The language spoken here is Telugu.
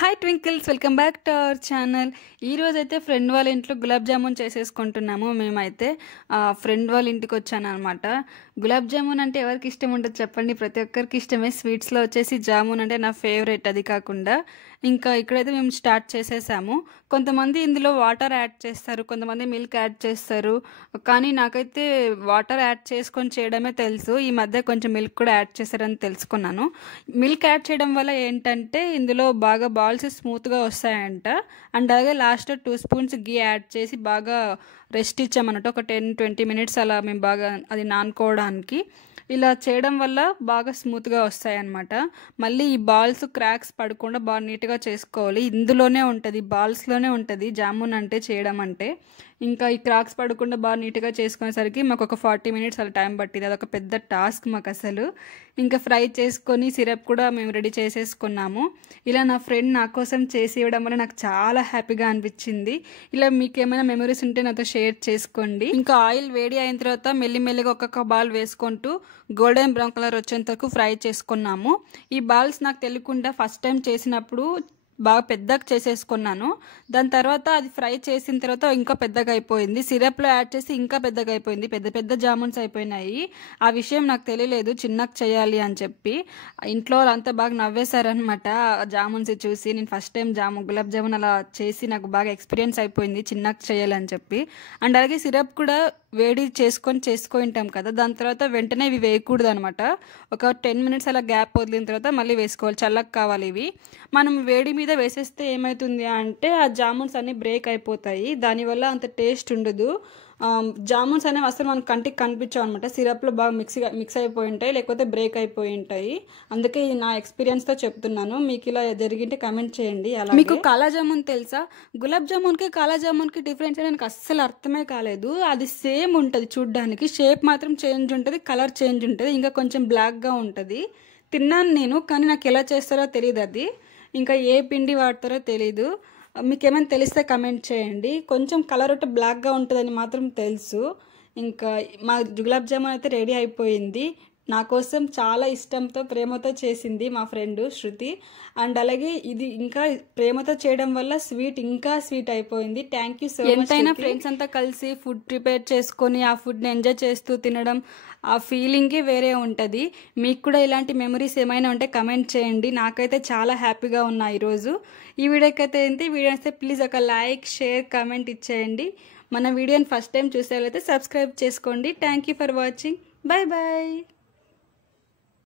Hi twinkles, welcome back to our channel. ఈరోజైతే ఫ్రెండ్ వాళ్ళ ఇంట్లో గులాబ్ జామున్ చేసేసుకుంటున్నాము. మేమైతే ఫ్రెండ్ వాళ్ళ ఇంటికి వచ్చాను అనమాట. గులాబ్ జామున్ అంటే ఎవరికి ఇష్టం ఉంటుంది చెప్పండి? ప్రతి ఒక్కరికి ఇష్టమే. స్వీట్స్లో వచ్చేసి జామున్ అంటే నా ఫేవరెట్. అది కాకుండా ఇంకా ఇక్కడైతే మేము స్టార్ట్ చేసేసాము. కొంతమంది ఇందులో వాటర్ యాడ్ చేస్తారు, కొంతమంది మిల్క్ యాడ్ చేస్తారు. కానీ నాకైతే వాటర్ యాడ్ చేసుకొని చేయడమే తెలుసు. ఈ మధ్య కొంచెం మిల్క్ కూడా యాడ్ చేస్తారని తెలుసుకున్నాను. మిల్క్ యాడ్ చేయడం వల్ల ఏంటంటే ఇందులో బాగా బాల్స్ స్మూత్గా వస్తాయంట. అండ్ అలాగే లాస్ట్ 2 స్పూన్స్ గీ యాడ్ చేసి బాగా రెస్ట్ ఇచ్చామన్నట్టు. ఒక 10-20 మినిట్స్ అలా మేము బాగా అది నానుకోవడానికి. ఇలా చేయడం వల్ల బాగా స్మూత్గా వస్తాయి అన్నమాట. మళ్ళీ ఈ బాల్స్ క్రాక్స్ పడకుండా బాగా నీట్గా చేసుకోవాలి. ఇందులోనే ఉంటుంది, బాల్స్లోనే ఉంటుంది జామున్ అంటే చేయడం అంటే. ఇంకా ఈ క్రాక్స్ పడకుండా బాగా నీట్గా చేసుకునేసరికి మాకు ఒక 40 మినిట్స్ అలా టైం పట్టింది. అదొక పెద్ద టాస్క్ మాకు అసలు. ఇంకా ఫ్రై చేసుకొని సిరప్ కూడా మేము రెడీ చేసేసుకున్నాము. ఇలా నా ఫ్రెండ్ నా కోసం చేసి ఇవ్వడం వల్ల నాకు చాలా హ్యాపీగా అనిపించింది. ఇలా మీకు ఏమైనా మెమరీస్ ఉంటే నాతో షేర్ చేసుకోండి. ఇంకా ఆయిల్ వేడి అయిన తర్వాత మెల్లిమెల్లిగా ఒక్కొక్క బాల్ వేసుకుంటూ గోల్డెన్ బ్రౌన్ కలర్ వచ్చేంత వరకు ఫ్రై చేసుకున్నాము. ఈ బాల్స్ నాకు తెలియకుండా ఫస్ట్ టైం చేసినప్పుడు బాగా పెద్దగా చేసేసుకున్నాను. దాని తర్వాత అది ఫ్రై చేసిన తర్వాత ఇంకా పెద్దగా అయిపోయింది. సిరప్లో యాడ్ చేసి ఇంకా పెద్దగా అయిపోయింది. పెద్ద పెద్ద జామున్స్ అయిపోయినాయి. ఆ విషయం నాకు తెలియలేదు చిన్నగా చేయాలి అని చెప్పి. ఇంట్లో వాళ్ళంతా బాగా నవ్వేశారనమాట జామున్స్ చూసి. నేను ఫస్ట్ టైం గులాబ్ జామున్ అలా చేసి నాకు బాగా ఎక్స్పీరియన్స్ అయిపోయింది చిన్నగా చేయాలని చెప్పి. అండ్ అలాగే సిరప్ కూడా వేడి చేసుకొని ఉంటాం కదా, దాని తర్వాత వెంటనే ఇవి వేయకూడదు అనమాట. ఒక 10 మినిట్స్ అలా గ్యాప్ వదిలిన తర్వాత మళ్ళీ వేసుకోవాలి. చల్లగా కావాలి ఇవి. మనం వేడి మీద వేసేస్తే ఏమవుతుంది అంటే ఆ జామున్స్ అన్నీ బ్రేక్ అయిపోతాయి. దానివల్ల అంత టేస్ట్ ఉండదు. జామున్స్ అనేవి అసలు మనకు కంటికి కనిపించావు అనమాట. సిరప్లో బాగా మిక్స్ అయిపోయి ఉంటాయి, లేకపోతే బ్రేక్ అయిపోయి ఉంటాయి. అందుకే నా ఎక్స్పీరియన్స్తో చెప్తున్నాను. మీకు ఇలా జరిగింటే కమెంట్ చేయండి. అలా మీకు కాలా జామున్ తెలుసా? గులాబ్ జామున్కి కాలా జామున్కి డిఫరెన్స్ నాకు అస్సలు అర్థమే కాలేదు. అది సేమ్ ఉంటుంది చూడ్డానికి, షేప్ మాత్రం చేంజ్ ఉంటుంది, కలర్ చేంజ్ ఉంటుంది, ఇంకా కొంచెం బ్లాక్గా ఉంటుంది. తిన్నాను నేను, కానీ నాకు ఎలా చేస్తారో తెలియదు. అది ఇంకా ఏ పిండి వాడతారో తెలీదు. మీకు ఏమైనా తెలిస్తే కమెంట్ చేయండి. కొంచెం కలర్ ఒకటి బ్లాక్గా ఉంటుందని మాత్రం తెలుసు. ఇంకా మా గులాబ్ జామున్ అయితే రెడీ అయిపోయింది. నా కోసం చాలా ఇష్టంతో ప్రేమతో చేసింది మా ఫ్రెండ్ శృతి. అండ్ అలాగే ఇది ఇంకా ప్రేమతో చేయడం వల్ల ఇంకా స్వీట్ అయిపోయింది. Thank you so much. ఎంతైనా ఫ్రెండ్స్ అంతా కలిసి ఫుడ్ ప్రిపేర్ చేసుకొని ఆ ఫుడ్ని ఎంజాయ్ చేస్తూ తినడం, ఆ ఫీలింగే వేరే ఉంటుంది. మీకు కూడా ఇలాంటి మెమరీస్ ఏమైనా ఉంటే కమెంట్ చేయండి. నాకైతే చాలా హ్యాపీగా ఉన్నాయి ఈరోజు. ఈ వీడియోకి అయితే ఏంటి, వీడియో అయితే ప్లీజ్ ఒక లైక్, షేర్, కమెంట్ ఇచ్చేయండి. మన వీడియోని ఫస్ట్ టైం చూసేవాళ్ళైతే సబ్స్క్రైబ్ చేసుకోండి. Thank you for watching. Bye bye.